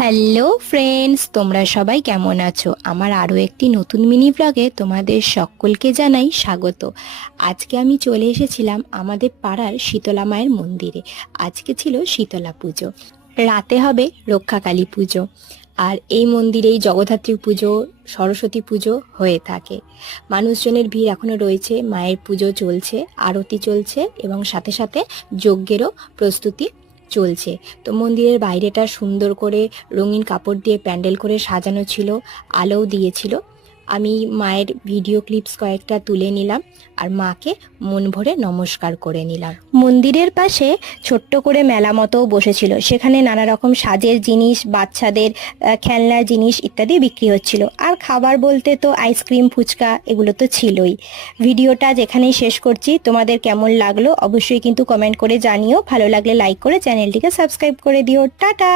Hello friends, তোমরা সবাই কেমন আছো? আমার আরও একটি নতুন মিনি ব্লগে তোমাদের সকলকে জানাই স্বাগত। আজকে আমি চলে এসেছিলাম আমাদের পাড়ার শীতলা মায়ের মন্দিরে। আজকে ছিল শীতলা পুজো, রাতে হবে রক্ষাকালী পুজো। আর এই মন্দিরেই জগদ্ধাত্রী পুজো, সরস্বতী পুজো হয়ে থাকে। মানুষজনের ভিড় এখনও রয়েছে, মায়ের পুজো চলছে, আরতি চলছে এবং সাথে সাথে যজ্ঞেরও প্রস্তুতি চলছে। তো মন্দিরের বাইরেটা সুন্দর করে রঙিন কাপড় দিয়ে প্যান্ডেল করে সাজানো ছিল, আলোও দিয়েছিল। আমি মায়ের ভিডিও ক্লিপস কয়েকটা তুলে নিলাম আর মাকে মন ভরে নমস্কার করে নিলাম। মন্দিরের পাশে ছোট্ট করে মেলা মতোও বসেছিল, সেখানে নানা রকম সাজের জিনিস, বাচ্চাদের খেলনার জিনিস ইত্যাদি বিক্রি হচ্ছিল। আর খাবার বলতে তো আইসক্রিম, ফুচকা এগুলো তো ছিলই। ভিডিওটা যেখানেই শেষ করছি, তোমাদের কেমন লাগলো অবশ্যই কিন্তু কমেন্ট করে জানিও। ভালো লাগলে লাইক করে চ্যানেলটিকে সাবস্ক্রাইব করে দিও। টাটা।